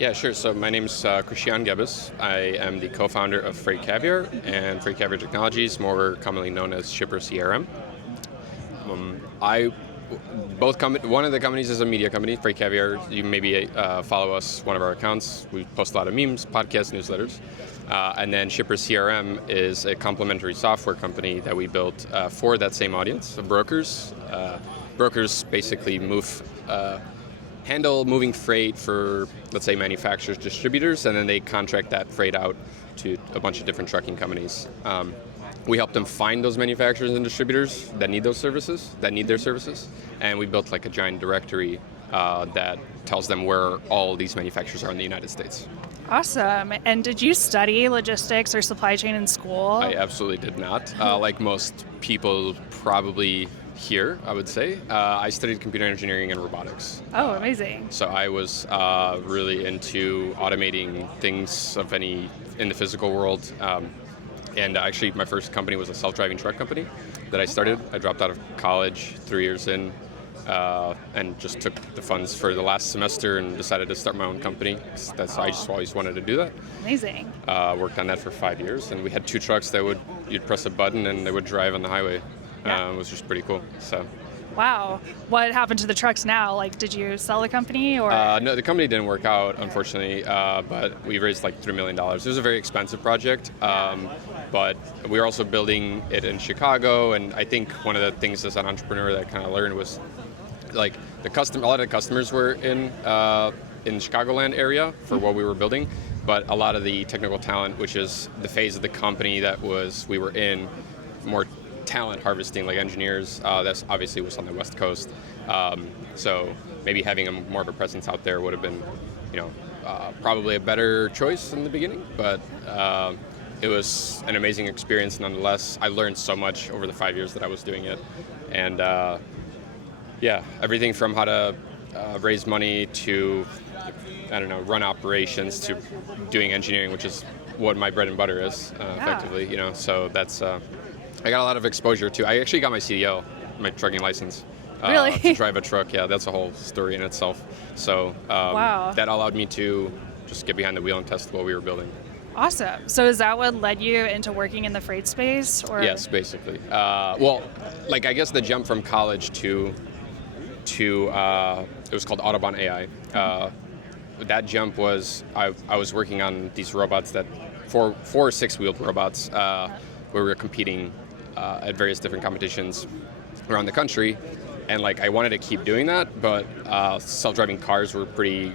Yeah, sure. So my name's Krystian. I am the co-founder of FreightCaviar and FreightCaviar Technologies, more commonly known as Shipper CRM. One of the companies is a media company, FreightCaviar. You maybe follow us, one of our accounts. We post a lot of memes, podcasts, newsletters. And then Shipper CRM is a complementary software company that we built for that same audience of brokers. Brokers basically handle moving freight for, let's say, manufacturers, distributors, and then they contract that freight out to a bunch of different trucking companies. We help them find those manufacturers and distributors that need their services, and we built like a giant directory that tells them where all these manufacturers are in the United States. Awesome. And did you study logistics or supply chain in school? I absolutely did not. Like most people probably here, I would say. I studied computer engineering and robotics. Oh, amazing. So I was really into automating things in the physical world. And actually, my first company was a self-driving truck company that I started. I dropped out of college 3 years in and just took the funds for the last semester and decided to start my own company. I just always wanted to do that. Amazing. Worked on that for 5 years, and we had 2 trucks that you'd press a button and they would drive on the highway. Yeah. It was just pretty cool. So. Wow. What happened to the trucks now? Like, did you sell the company or? No, the company didn't work out, unfortunately, but we raised like $3 million. It was a very expensive project, but we were also building it in Chicago, and I think one of the things as an entrepreneur that I kind of learned was like a lot of the customers were in Chicagoland area for what we were building, but a lot of the technical talent, which is the phase of the company we were in, more talent harvesting, like engineers, that obviously was on the West Coast. So maybe having more of a presence out there would have been, probably a better choice in the beginning. But it was an amazing experience nonetheless. I learned so much over the 5 years that I was doing it, and everything from how to raise money to run operations to doing engineering, which is what my bread and butter is effectively. So that's. I got a lot of exposure to. I actually got my CDL, my trucking license. Really? To drive a truck. Yeah, that's a whole story in itself. So wow. That allowed me to just get behind the wheel and test what we were building. Awesome. So is that what led you into working in the freight space? Or? Yes, basically. I guess the jump from college to it was called Autobahn AI. That jump was I was working on these robots that 4 or 6 wheeled robots where we were competing at various different competitions around the country, and I wanted to keep doing that, but self-driving cars were pretty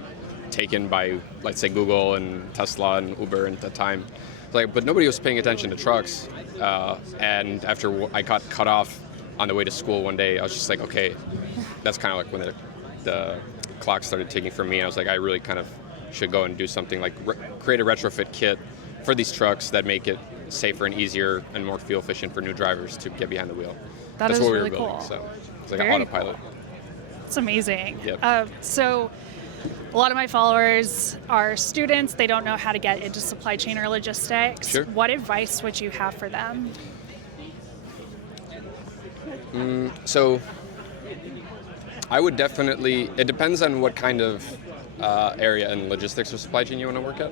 taken by, let's say, Google and Tesla and Uber at the time. But nobody was paying attention to trucks, and after I got cut off on the way to school one day, I was just like, okay, that's kind of like when the clock started ticking for me, and I was like, I really kind of should go and do something like create a retrofit kit for these trucks that make it safer and easier and more fuel efficient for new drivers to get behind the wheel. That's what really we were building. Cool. So it's like Very an autopilot. Cool. It's amazing. Yep. So a lot of my followers are students. They don't know how to get into supply chain or logistics. Sure. What advice would you have for them? So I would definitely, it depends on what kind of area in logistics or supply chain you want to work at.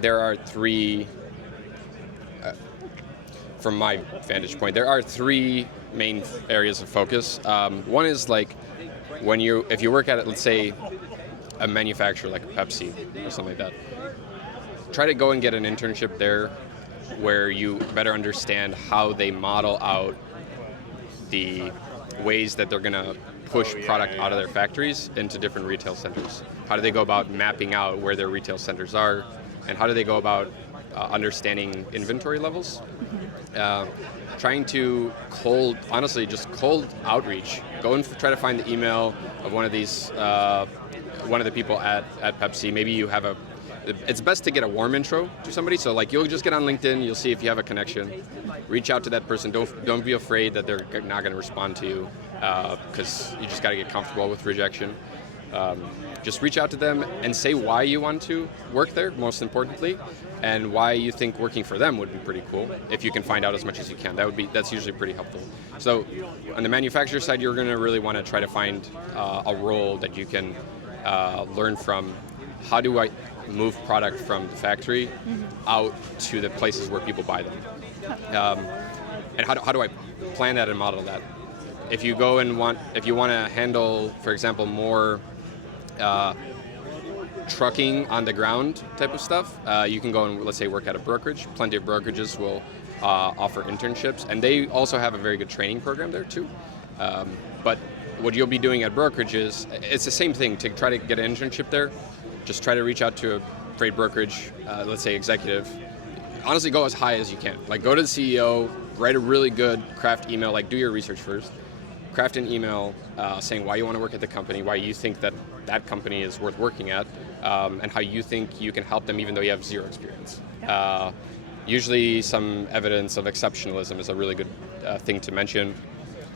There are 3, from my vantage point, there are 3 main areas of focus. One is if you work at, let's say, a manufacturer like Pepsi or something like that, try to go and get an internship there where you better understand how they model out the ways that they're going to push product out of their factories into different retail centers. How do they go about mapping out where their retail centers are? And how do they go about understanding inventory levels? Trying to cold outreach. Go and try to find the email of one of the people at Pepsi. Maybe you have it's best to get a warm intro to somebody. So you'll just get on LinkedIn, you'll see if you have a connection. Reach out to that person. Don't be afraid that they're not going to respond to you, because you just got to get comfortable with rejection. Just reach out to them and say why you want to work there, most importantly, and why you think working for them would be pretty cool. If you can find out as much as you can, that's usually pretty helpful. So on the manufacturer side, you're going to really want to try to find a role that you can learn from how do I move product from the factory out to the places where people buy them, and how do I plan that and model that. If you want to handle, for example, more trucking on the ground type of stuff, you can go and, let's say, work at a brokerage. Plenty of brokerages will offer internships, and they also have a very good training program there too. But what you'll be doing at brokerages, it's the same thing. To try to get an internship there, just try to reach out to a freight brokerage, let's say executive. Honestly, go as high as you can. Like, go to the CEO, write a really good craft email, like do your research first. Craft an email saying why you want to work at the company, why you think that company is worth working at, and how you think you can help them even though you have zero experience. Yeah. Usually some evidence of exceptionalism is a really good thing to mention.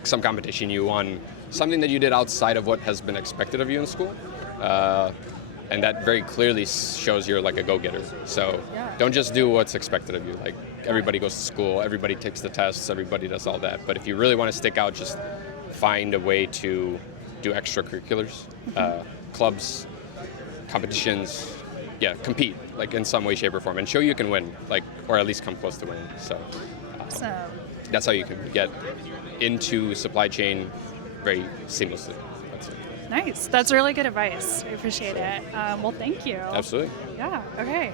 Some competition you won, something that you did outside of what has been expected of you in school. And that very clearly shows you're like a go-getter. So don't just do what's expected of you. Like, everybody goes to school, everybody takes the tests, everybody does all that. But if you really want to stick out, just find a way to do extracurriculars, clubs, competitions, compete, like in some way, shape, or form, and show you can win, like, or at least come close to winning. So that's how you can get into supply chain very seamlessly. That's it. Nice. That's really good advice. I appreciate it. Well, thank you. Absolutely. Yeah. Okay.